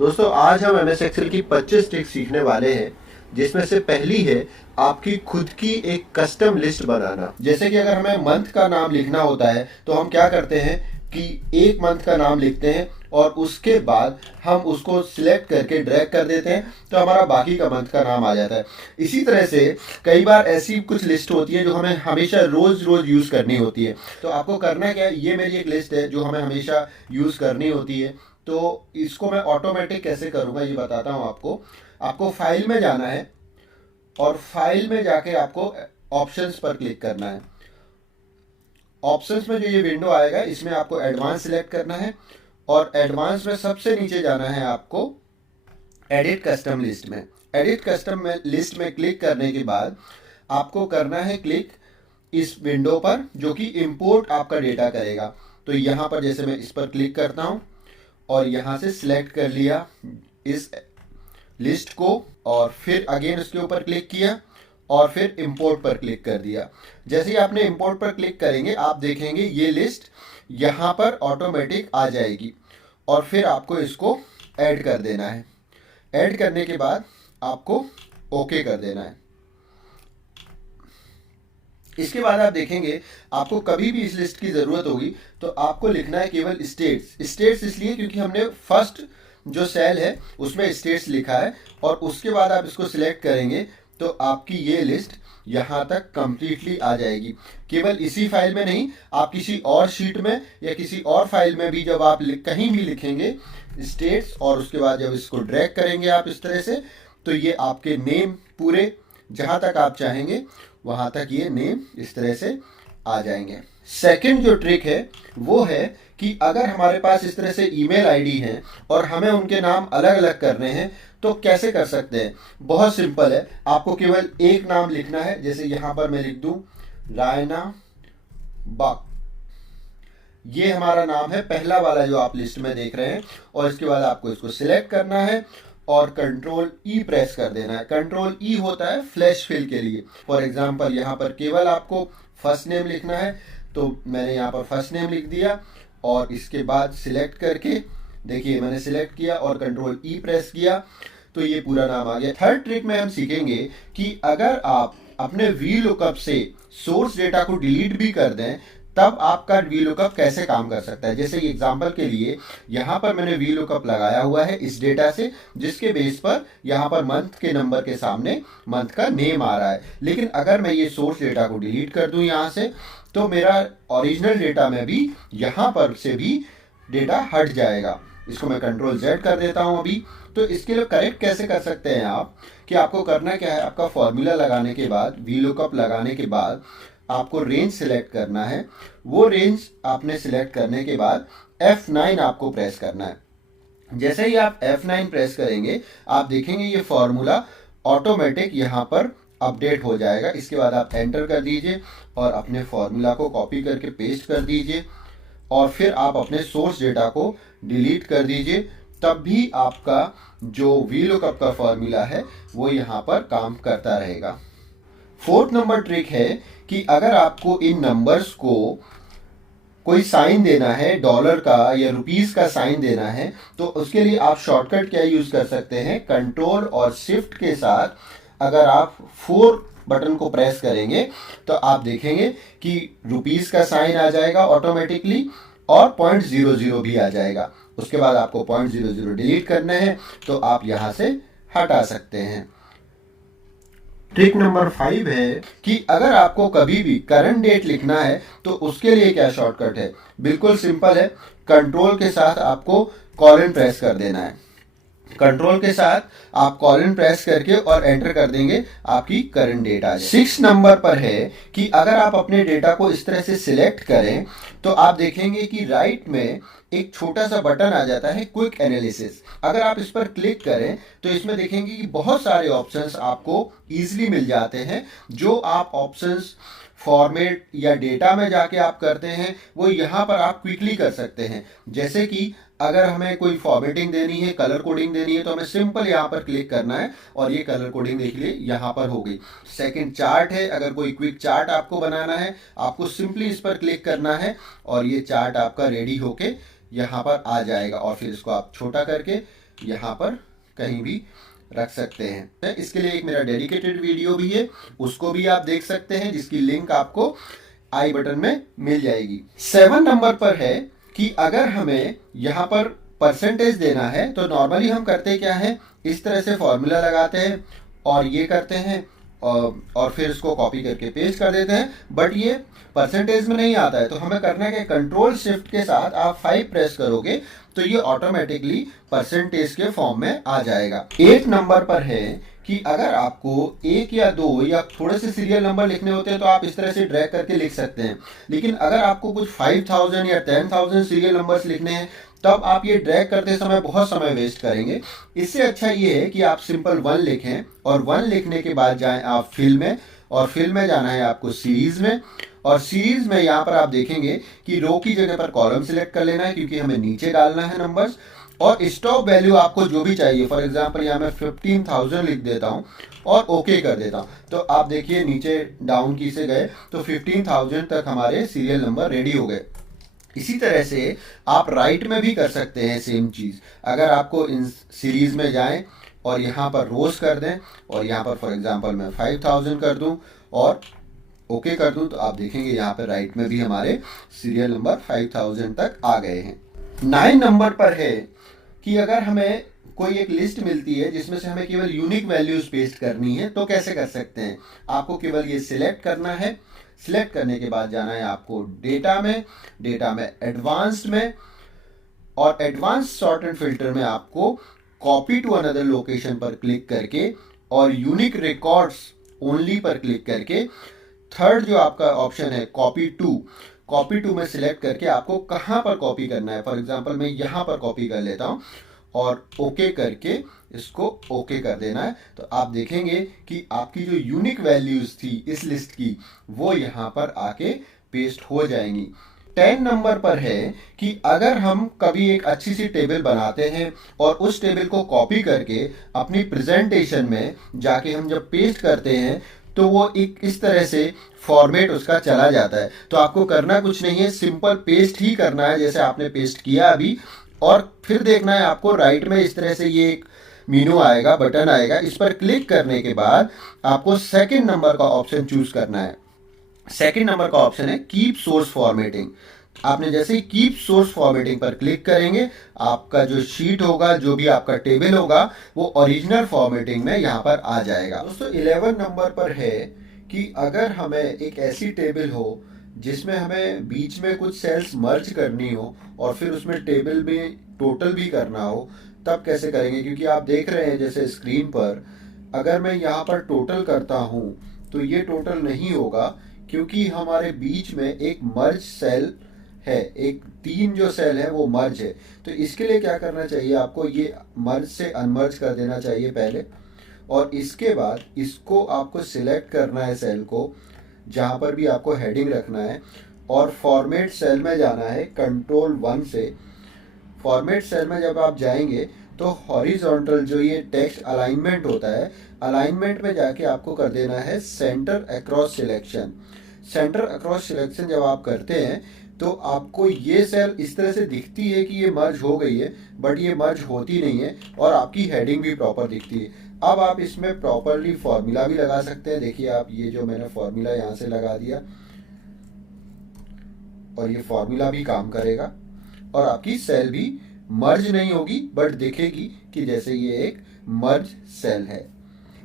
दोस्तों आज हम एमएस एक्सेल की 25 ट्रिक्स सीखने वाले हैं, जिसमें से पहली है आपकी खुद की एक कस्टम लिस्ट बनाना। जैसे कि अगर हमें मंथ का नाम लिखना होता है तो हम क्या करते हैं कि एक मंथ का नाम लिखते हैं और उसके बाद हम उसको सिलेक्ट करके ड्रैग कर देते हैं तो हमारा बाकी का मंथ का नाम आ जाता है। इसी तरह से कई बार ऐसी कुछ लिस्ट होती है जो हमें हमेशा रोज रोज यूज करनी होती है। तो आपको करना क्या है, ये मेरी एक लिस्ट है जो हमें हमेशा यूज करनी होती है। तो इसको मैं ऑटोमेटिक कैसे करूंगा ये बताता हूं आपको। आपको फाइल में जाना है और फाइल में जाके आपको ऑप्शंस पर क्लिक करना है। ऑप्शंस में जो ये विंडो आएगा इसमें आपको एडवांस सिलेक्ट करना है और एडवांस में सबसे नीचे जाना है आपको एडिट कस्टम लिस्ट में। एडिट कस्टम लिस्ट में क्लिक करने के बाद आपको करना है क्लिक इस विंडो पर जो कि इंपोर्ट आपका डेटा करेगा। तो यहां पर जैसे मैं इस पर क्लिक करता हूं और यहां से सिलेक्ट कर लिया इस लिस्ट को और फिर अगेन उसके ऊपर क्लिक किया और फिर इंपोर्ट पर क्लिक कर दिया। जैसे ही आपने इंपोर्ट पर क्लिक करेंगे आप देखेंगे ये लिस्ट यहां पर ऑटोमेटिक आ जाएगी और फिर आपको इसको ऐड कर देना है। ऐड करने के बाद आपको ओके कर देना है। इसके बाद आप देखेंगे आपको कभी भी इस लिस्ट की जरूरत होगी तो आपको लिखना है केवल स्टेट्स। स्टेट्स इसलिए क्योंकि हमने फर्स्ट जो सेल है उसमें स्टेट्स लिखा है और उसके बाद आप इसको सिलेक्ट करेंगे तो आपकी ये लिस्ट यहाँ तक कंप्लीटली आ जाएगी। केवल इसी फाइल में नहीं, आप किसी और शीट में या किसी और फाइल में भी जब आप कहीं भी लिखेंगे स्टेट्स और उसके बाद जब इसको ड्रैग करेंगे आप इस तरह से तो ये आपके नेम पूरे जहां तक आप चाहेंगे वहां तक ये नेम इस तरह से आ जाएंगे। सेकंड जो ट्रिक है वो है कि अगर हमारे पास इस तरह से ईमेल आईडी है और हमें उनके नाम अलग अलग करने हैं तो कैसे कर सकते हैं। बहुत सिंपल है, आपको केवल एक नाम लिखना है। जैसे यहां पर मैं लिख दूं रायना बाग, ये हमारा नाम है पहला वाला जो आप लिस्ट में देख रहे हैं। और इसके बाद आपको इसको सिलेक्ट करना है और कंट्रोल ई प्रेस कर देना है। कंट्रोल ई होता है फ्लैश फिल के लिए। फॉर एग्जांपल यहाँ पर केवल आपको फर्स्ट नेम लिखना है तो मैंने यहाँ पर फर्स्ट नेम लिख दिया और इसके बाद सिलेक्ट करके देखिए मैंने सिलेक्ट किया और कंट्रोल ई प्रेस किया तो ये पूरा नाम आ गया। थर्ड ट्रिक में हम सीखेंगे कि अगर आप अपने वी लुकअप से सोर्स डेटा को डिलीट भी कर दें तब आपका वी लुकअप कैसे काम कर सकता है। जैसे एग्जांपल के लिए यहां पर मैंने वी लुकअप लगाया हुआ है इस डेटा से, जिसके बेस पर यहां पर मंथ के नंबर के सामने मंथ का नेम आ रहा है। लेकिन अगर मैं ये सोर्स डेटा को डिलीट कर दूं यहां से तो मेरा ओरिजिनल डेटा में भी यहां पर से भी डेटा हट जाएगा। इसको मैं कंट्रोल जेड कर देता हूं अभी। तो इसके लिए करेक्ट कैसे कर सकते हैं आप कि आपको करना क्या है, आपका फॉर्मूला लगाने के बाद वी लुकअप लगाने के बाद आपको रेंज सिलेक्ट करना है। वो रेंज आपने सिलेक्ट करने के बाद F9 आपको प्रेस करना है। जैसे ही आप F9 प्रेस करेंगे आप देखेंगे ये फॉर्मूला ऑटोमेटिक यहाँ पर अपडेट हो जाएगा। इसके बाद आप एंटर कर दीजिए और अपने फॉर्मूला को कॉपी करके पेस्ट कर दीजिए और फिर आप अपने सोर्स डेटा को डिलीट कर दीजिए। तब भी आपका जो वी लुकअप का फॉर्मूला है वो यहाँ पर काम करता रहेगा। फोर्थ नंबर ट्रिक है कि अगर आपको इन नंबर्स को कोई साइन देना है, डॉलर का या रुपीस का साइन देना है, तो उसके लिए आप शॉर्टकट क्या यूज कर सकते हैं, कंट्रोल और शिफ्ट के साथ अगर आप 4 बटन को प्रेस करेंगे तो आप देखेंगे कि रुपीस का साइन आ जाएगा ऑटोमेटिकली और 0.00 भी आ जाएगा। उसके बाद आपको 0.00 डिलीट करना है तो आप यहां से हटा सकते हैं। ट्रिक नंबर 5 है कि अगर आपको कभी भी करंट डेट लिखना है तो उसके लिए क्या शॉर्टकट है। बिल्कुल सिंपल है, कंट्रोल के साथ आपको कॉलन प्रेस कर देना है। कंट्रोल के साथ आप कॉलन प्रेस करके और एंटर कर देंगे, आपकी करंट डेट आ जाए। 6 नंबर पर है कि अगर आप अपने डेटा को इस तरह से सिलेक्ट करें तो आप देखेंगे कि राइट में एक छोटा सा बटन आ जाता है क्विक एनालिसिस। अगर आप इस पर क्लिक करें तो इसमें देखेंगे कि बहुत सारे ऑप्शंस आपको इजीली मिल जाते हैं। जो आप ऑप्शंस फॉर्मेट या डेटा में जाके आप करते हैं वो यहाँ पर आप क्विकली कर सकते हैं। जैसे कि अगर हमें कोई फॉर्मेटिंग देनी है, कलर कोडिंग देनी है तो हमें सिंपल यहाँ पर क्लिक करना है और ये कलर कोडिंग देख लिए यहाँ पर हो गई। सेकंड चार्ट है, अगर कोई क्विक चार्ट आपको बनाना है आपको सिंपली इस पर क्लिक करना है और ये चार्ट आपका रेडी होके यहाँ पर आ जाएगा और फिर इसको आप छोटा करके यहाँ पर कहीं भी रख सकते हैं। इसके लिए एक मेरा डेडिकेटेड वीडियो भी है, उसको भी आप देख सकते हैं, जिसकी लिंक आपको आई बटन में मिल जाएगी। 7 नंबर पर है कि अगर हमें यहाँ पर परसेंटेज देना है तो नॉर्मली हम करते क्या है, इस तरह से फॉर्मूला लगाते हैं और ये करते हैं और फिर इसको कॉपी करके पेस्ट कर देते हैं, बट ये परसेंटेज में नहीं आता है। तो हमें करना है कि कंट्रोल शिफ्ट के साथ आप 5 प्रेस करोगे तो ये ऑटोमेटिकली परसेंटेज के फॉर्म में आ जाएगा। 8 नंबर पर है कि अगर आपको 1 या 2 या थोड़े से सीरियल नंबर लिखने होते हैं तो आप इस तरह से ड्रैग करके लिख सकते हैं, लेकिन अगर आपको कुछ 5000 या 10,000 सीरियल नंबर्स लिखने हैं तब आप ये ड्रैग करते समय बहुत समय वेस्ट करेंगे। इससे अच्छा ये है कि आप सिंपल 1 लिखें और 1 लिखने के बाद जाएं आप फिल में, और फिल में जाना है आपको सीरीज में, और सीरीज में यहाँ पर आप देखेंगे कि रो की जगह पर कॉलम सिलेक्ट कर लेना है क्योंकि हमें नीचे डालना है नंबर्स, और स्टॉप वैल्यू आपको जो भी चाहिए, फॉर एग्जांपल यहाँ मैं 15,000 लिख देता हूँ और ओके कर देता हूँ। तो आप देखिए नीचे डाउन की से गए तो 15,000 तक हमारे सीरियल नंबर रेडी हो गए। इसी तरह से आप राइट में भी कर सकते हैं सेम चीज। अगर आपको इन सीरीज में जाएं और यहाँ पर रोज कर दें और यहाँ पर फॉर एग्जांपल मैं 5,000 कर दूं और ओके कर दूं, तो आप देखेंगे यहाँ पर राइट में भी हमारे सीरियल नंबर 5,000 तक आ गए हैं। 9 नंबर पर है कि अगर हमें कोई एक लिस्ट मिलती है जिसमें से हमें केवल यूनिक वैल्यूज पेस्ट करनी है तो कैसे कर सकते हैं। आपको केवल ये सिलेक्ट करना है, सिलेक्ट करने के बाद जाना है आपको डेटा में, डेटा में एडवांस्ड में, और एडवांस सॉर्ट एंड फिल्टर में आपको कॉपी टू अनदर लोकेशन पर क्लिक करके और यूनिक रिकॉर्ड्स ओनली पर क्लिक करके थर्ड जो आपका ऑप्शन है कॉपी टू में सिलेक्ट करके आपको कहां पर कॉपी करना है। फॉर एग्जांपल मैं यहां पर कॉपी कर लेता हूं और ओके करके इसको ओके कर देना है। तो आप देखेंगे कि आपकी जो यूनिक वैल्यूज थी इस लिस्ट की वो यहां पर आके पेस्ट हो जाएंगी। 10 नंबर पर है कि अगर हम कभी एक अच्छी सी टेबल बनाते हैं और उस टेबल को कॉपी करके अपनी प्रेजेंटेशन में जाके हम जब पेस्ट करते हैं तो वो एक इस तरह से फॉर्मेट उसका चला जाता है। तो आपको करना कुछ नहीं है, सिंपल पेस्ट ही करना है जैसे आपने पेस्ट किया अभी, और फिर देखना है आपको राइट में इस तरह से ये एक मेनू आएगा, बटन आएगा, इस पर क्लिक करने के बाद आपको सेकंड नंबर का ऑप्शन चूज करना है। सेकंड नंबर का ऑप्शन है कीप सोर्स फॉर्मेटिंग। आपने जैसे ही कीप सोर्स फॉर्मेटिंग पर क्लिक करेंगे आपका जो शीट होगा, जो भी आपका टेबल होगा, वो ओरिजिनल फॉर्मेटिंग में यहाँ पर आ जाएगा। दोस्तों 11 नंबर पर है कि अगर हमें एक ऐसी टेबल हो जिसमें हमें बीच में कुछ सेल्स मर्ज करनी हो और फिर उसमें टेबल में टोटल भी करना हो, तब कैसे करेंगे। क्योंकि आप देख रहे हैं जैसे स्क्रीन पर अगर मैं यहाँ पर टोटल करता हूँ तो ये टोटल नहीं होगा क्योंकि हमारे बीच में एक मर्ज सेल है, एक 3 जो सेल है वो मर्ज है। तो इसके लिए क्या करना चाहिए, आपको ये मर्ज से अनमर्ज कर देना चाहिए पहले, और इसके बाद इसको आपको सिलेक्ट करना है सेल को जहां पर भी आपको हेडिंग रखना है, और फॉर्मेट सेल में जाना है कंट्रोल 1 से। फॉर्मेट सेल में जब आप जाएंगे तो हॉरिजॉन्टल जो ये टेक्स्ट अलाइनमेंट होता है, अलाइनमेंट में जाके आपको कर देना है centre across selection. Centre across selection जब आप करते हैं तो आपको ये सेल इस तरह से दिखती है कि ये मर्ज हो गई है, बट ये मर्ज होती नहीं है, और आपकी हेडिंग भी प्रॉपर दिखती है। अब आप इसमें प्रॉपरली फॉर्मूला भी लगा सकते हैं। देखिए आप, ये जो मैंने फॉर्मूला यहाँ से लगा दिया और ये फॉर्मूला भी काम करेगा और आपकी सेल भी मर्ज नहीं होगी बट दिखेगी कि जैसे ये एक मर्ज सेल है।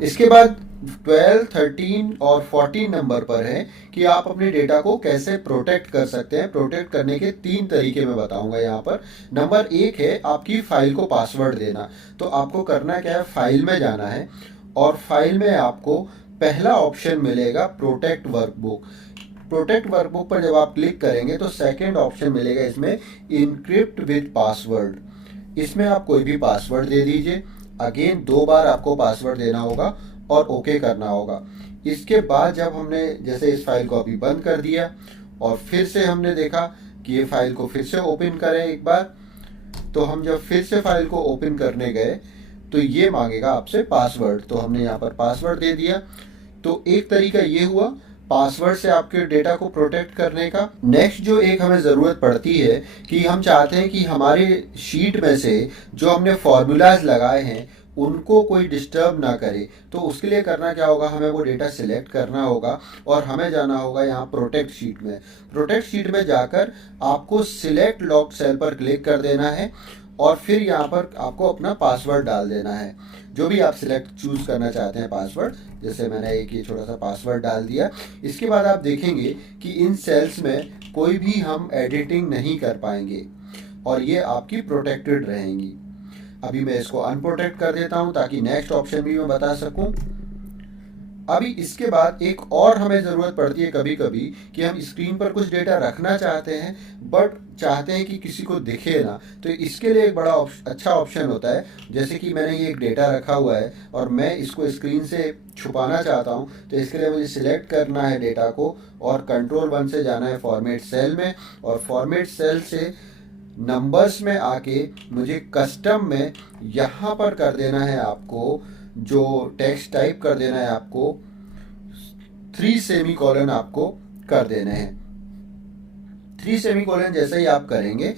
इसके बाद 12, 13 और 14 नंबर पर है कि आप अपने डेटा को कैसे प्रोटेक्ट कर सकते हैं। प्रोटेक्ट करने के 3 तरीके मैं बताऊंगा यहाँ पर। नंबर 1 है आपकी फाइल को पासवर्ड देना। तो आपको करना क्या है, फाइल में जाना है और फाइल में आपको पहला ऑप्शन मिलेगा प्रोटेक्ट वर्कबुक। प्रोटेक्ट वर्कबुक पर जब आप क्लिक करेंगे तो सेकेंड ऑप्शन मिलेगा इसमें इनक्रिप्ट विद पासवर्ड। इसमें आप कोई भी पासवर्ड दे दीजिए। अगेन 2 बार आपको पासवर्ड देना होगा और ओके करना होगा। इसके बाद जब हमने जैसे इस फाइल को अभी बंद कर दिया और फिर से हमने देखा कि ये फाइल को फिर से ओपन करें एक बार, तो हम जब फिर से फाइल को ओपन करने गए तो ये मांगेगा आपसे पासवर्ड। तो हमने यहाँ पर पासवर्ड दे दिया। तो एक तरीका ये हुआ। पासवर्ड से आपके डेटा को प्रोटेक्ट करने का। नेक्स्ट जो एक हमें ज़रूरत पड़ती है कि हम चाहते हैं कि हमारे शीट में से जो हमने फॉर्मूलाज लगाए हैं उनको कोई डिस्टर्ब ना करे। तो उसके लिए करना क्या होगा, हमें वो डेटा सिलेक्ट करना होगा और हमें जाना होगा यहाँ प्रोटेक्ट शीट में। प्रोटेक्ट शीट में जाकर आपको सिलेक्ट लॉक सेल पर क्लिक कर देना है और फिर यहाँ पर आपको अपना पासवर्ड डाल देना है, जो भी आप सिलेक्ट चूज करना चाहते हैं पासवर्ड। जैसे मैंने एक ये छोटा सा पासवर्ड डाल दिया। इसके बाद आप देखेंगे कि इन सेल्स में कोई भी हम एडिटिंग नहीं कर पाएंगे और ये आपकी प्रोटेक्टेड रहेंगी। अभी मैं इसको अनप्रोटेक्ट कर देता हूं ताकि नेक्स्ट ऑप्शन भी मैं बता सकूं। अभी इसके बाद एक और हमें ज़रूरत पड़ती है कभी कभी कि हम स्क्रीन पर कुछ डेटा रखना चाहते हैं बट चाहते हैं कि किसी को दिखे ना। तो इसके लिए एक बड़ा अच्छा ऑप्शन होता है। जैसे कि मैंने ये एक डेटा रखा हुआ है और मैं इसको स्क्रीन से छुपाना चाहता हूँ, तो इसके लिए मुझे सिलेक्ट करना है डेटा को और कंट्रोल 1 से जाना है फॉर्मेट सेल में और फॉर्मेट सेल से नंबर्स में आके मुझे कस्टम में यहाँ पर कर देना है आपको, जो टेक्स्ट टाइप कर देना है आपको 3 सेमीकोलन आपको कर देने हैं। 3 सेमीकोलन जैसे ही आप करेंगे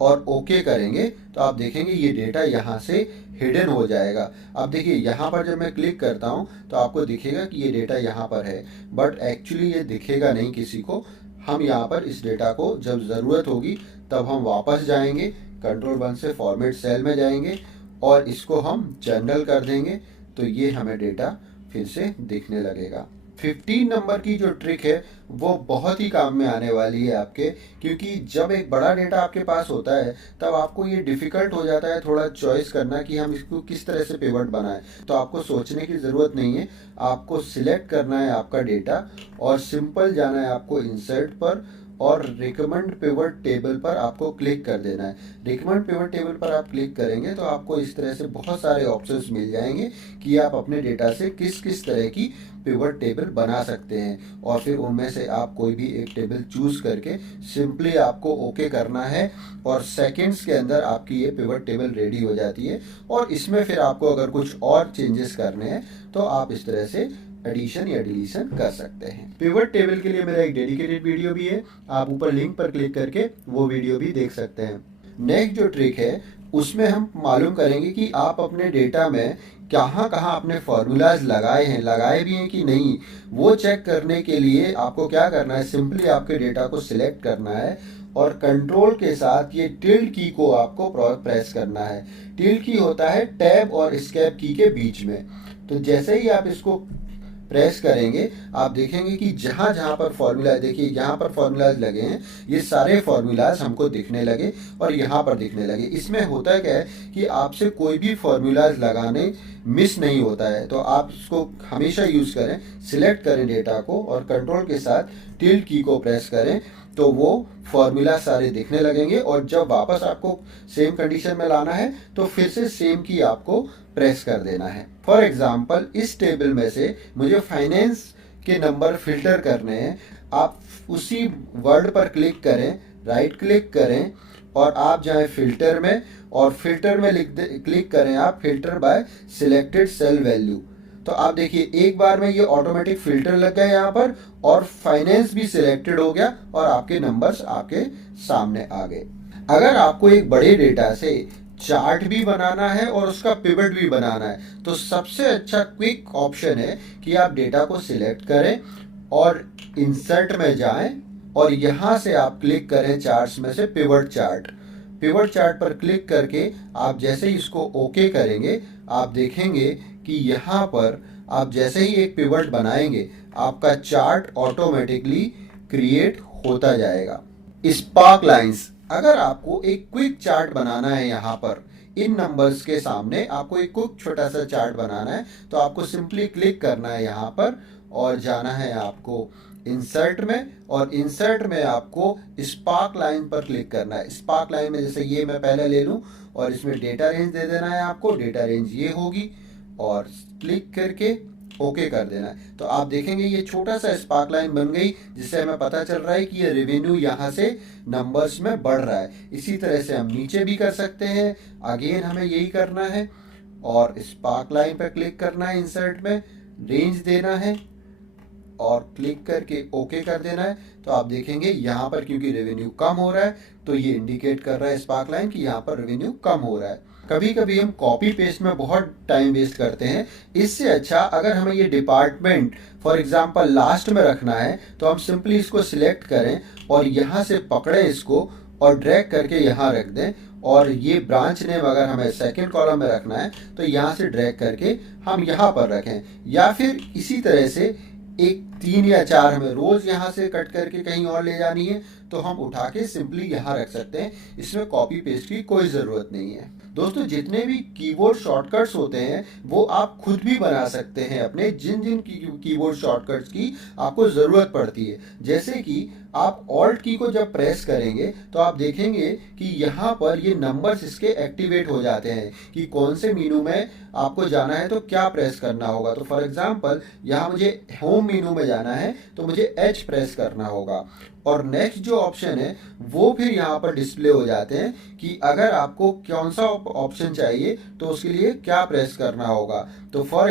और ओके करेंगे तो आप देखेंगे ये डेटा यहाँ से हिडन हो जाएगा। अब देखिए यहाँ पर जब मैं क्लिक करता हूँ तो आपको दिखेगा कि ये डेटा यहाँ पर है बट एक्चुअली ये दिखेगा नहीं किसी को। हम यहाँ पर इस डेटा को जब ज़रूरत होगी तब हम वापस जाएंगे, कंट्रोल 1 से फॉर्मेट सेल में जाएंगे और इसको हम जनरल कर देंगे तो ये हमें डेटा फिर से दिखने लगेगा। 15 नंबर की जो ट्रिक है वो बहुत ही काम में आने वाली है आपके, क्योंकि जब एक बड़ा डेटा आपके पास होता है तब आपको ये डिफ़िकल्ट हो जाता है थोड़ा चॉइस करना कि हम इसको किस तरह से पिवट बनाएं। तो आपको सोचने की ज़रूरत नहीं है, आपको सिलेक्ट करना है आपका डेटा और सिंपल जाना है आपको इंसर्ट पर और रिकमेंड पिवट टेबल पर आपको क्लिक कर देना है। रिकमेंड पिवट टेबल पर आप क्लिक करेंगे तो आपको इस तरह से बहुत सारे ऑप्शंस मिल जाएंगे कि आप अपने डेटा से किस किस तरह की पिवट टेबल बना सकते हैं और फिर उनमें से आप कोई भी एक टेबल चूज करके सिंपली आपको ओके करना है और सेकंड्स के अंदर आपकी ये पिवट टेबल रेडी हो जाती है। और इसमें फिर आपको अगर कुछ और चेंजेस करने हैं तो आप इस तरह से एडिशन या डिलीशन कर सकते हैं। पिवट टेबल के लिए मेरा एक डेडिकेटेड वीडियो भी है, आप ऊपर लिंक पर क्लिक करके वो वीडियो भी देख सकते हैं। नेक्स्ट जो ट्रिक है उसमें हम मालूम करेंगे कि आप अपने डेटा में कहाँ कहाँ अपने फॉर्मूलाज लगाए भी हैं कि नहीं। वो चेक करने के लिए आपको क्या करना है, सिंपली आपके डेटा को सिलेक्ट करना है और कंट्रोल के साथ ये टिल्ड की को आपको प्रेस करना है। टिल्ड की होता है टैब और एस्केप की के बीच में। तो जैसे ही आप इसको प्रेस करेंगे आप देखेंगे कि जहां जहां पर फॉर्मूला, देखिए यहाँ पर फॉर्मूलाज लगे हैं, ये सारे फॉर्मूलाज हमको दिखने लगे और यहाँ पर दिखने लगे। इसमें होता क्या है कि आपसे कोई भी फॉर्मूलाज लगाने मिस नहीं होता है। तो आप इसको हमेशा यूज करें, सिलेक्ट करें डेटा को और कंट्रोल के साथ टिल्ड की को प्रेस करें तो वो फॉर्मूला सारे दिखने लगेंगे और जब वापस आपको सेम कंडीशन में लाना है तो फिर से सेम की आपको प्रेस कर देना है। फॉर एग्जाम्पल इस टेबल में से मुझे फाइनेंस के नंबर फिल्टर करने हैं। आप उसी वर्ड पर क्लिक करें, राइट क्लिक करें और आप जाएं फिल्टर में और फिल्टर में क्लिक करें आप filter by selected cell value. तो आप देखिए एक बार में ये ऑटोमेटिक फिल्टर लग गया यहाँ पर और फाइनेंस भी सिलेक्टेड हो गया और आपके नंबर्स आपके सामने आ गए। अगर आपको एक बड़े डेटा से चार्ट भी बनाना है और उसका पिवट भी बनाना है तो सबसे अच्छा क्विक ऑप्शन है कि आप डेटा को सिलेक्ट करें और इंसर्ट में जाएं और यहाँ से आप क्लिक करें चार्ट्स में से पिवट चार्ट। पिवट चार्ट पर क्लिक करके आप जैसे ही इसको ओके करेंगे आप देखेंगे कि यहाँ पर आप जैसे ही एक पिवट बनाएंगे आपका चार्ट ऑटोमेटिकली क्रिएट होता जाएगा। स्पार्क लाइंस, अगर आपको एक क्विक चार्ट बनाना है, यहाँ पर इन नंबर्स के सामने आपको एक क्विक छोटा सा चार्ट बनाना है तो आपको सिंपली क्लिक करना है यहाँ पर और जाना है आपको इंसर्ट में और इंसर्ट में आपको स्पार्क लाइन पर क्लिक करना है। स्पार्क लाइन में जैसे ये मैं पहले ले लूँ और इसमें डेटा रेंज दे देना है आपको, डेटा रेंज ये होगी और क्लिक करके ओके कर देना है। तो आप देखेंगे ये छोटा सा स्पार्क लाइन बन गई जिससे हमें पता चल रहा है कि ये रेवेन्यू यहाँ से नंबर्स में बढ़ रहा है। इसी तरह से हम नीचे भी कर सकते हैं, अगेन हमें यही करना है और स्पार्क लाइन पर क्लिक करना है, इंसर्ट में रेंज देना है और क्लिक करके ओके कर देना है। तो आप देखेंगे यहाँ पर क्योंकि रेवेन्यू कम हो रहा है तो ये इंडिकेट कर रहा है स्पार्कलाइन कि यहाँ पर रेवेन्यू कम हो रहा है। कभी कभी हम कॉपी पेस्ट में बहुत टाइम वेस्ट करते हैं। इससे अच्छा अगर हमें ये डिपार्टमेंट फॉर एग्जांपल लास्ट में रखना है तो हम सिंपली इसको सिलेक्ट करें और यहाँ से पकड़ें इसको और ड्रैग करके यहाँ रख दें। और ये ब्रांच नेम अगर हमें सेकंड कॉलम में रखना है तो यहाँ से ड्रैग करके हम यहाँ पर रखें, या फिर इसी तरह से एक 3 या 4 हमें रोज यहाँ से कट करके कहीं और ले जानी है तो हम उठा के सिंपली यहाँ रख सकते हैं। इसमें कॉपी पेस्ट की कोई ज़रूरत नहीं है। दोस्तों जितने भी कीबोर्ड शॉर्टकट्स होते हैं वो आप खुद भी बना सकते हैं अपने जिन जिन कीबोर्ड शॉर्टकट्स की आपको ज़रूरत पड़ती है। जैसे कि आप ऑल्ट की को जब प्रेस करेंगे तो आप देखेंगे कि यहाँ पर ये नंबर्स इसके एक्टिवेट हो जाते हैं कि कौन से मेनू में आपको जाना है तो क्या प्रेस करना होगा। तो फॉर एग्जांपल यहाँ मुझे होम मेनू में जाना है तो मुझे H प्रेस करना होगा और नेक्स्ट जो ऑप्शन है वो फिर यहाँ पर डिस्प्ले हो जाते हैं कि अगर आपको कौन सा ऑप्शन चाहिए तो उसके लिए क्या प्रेस करना होगा। तो फॉर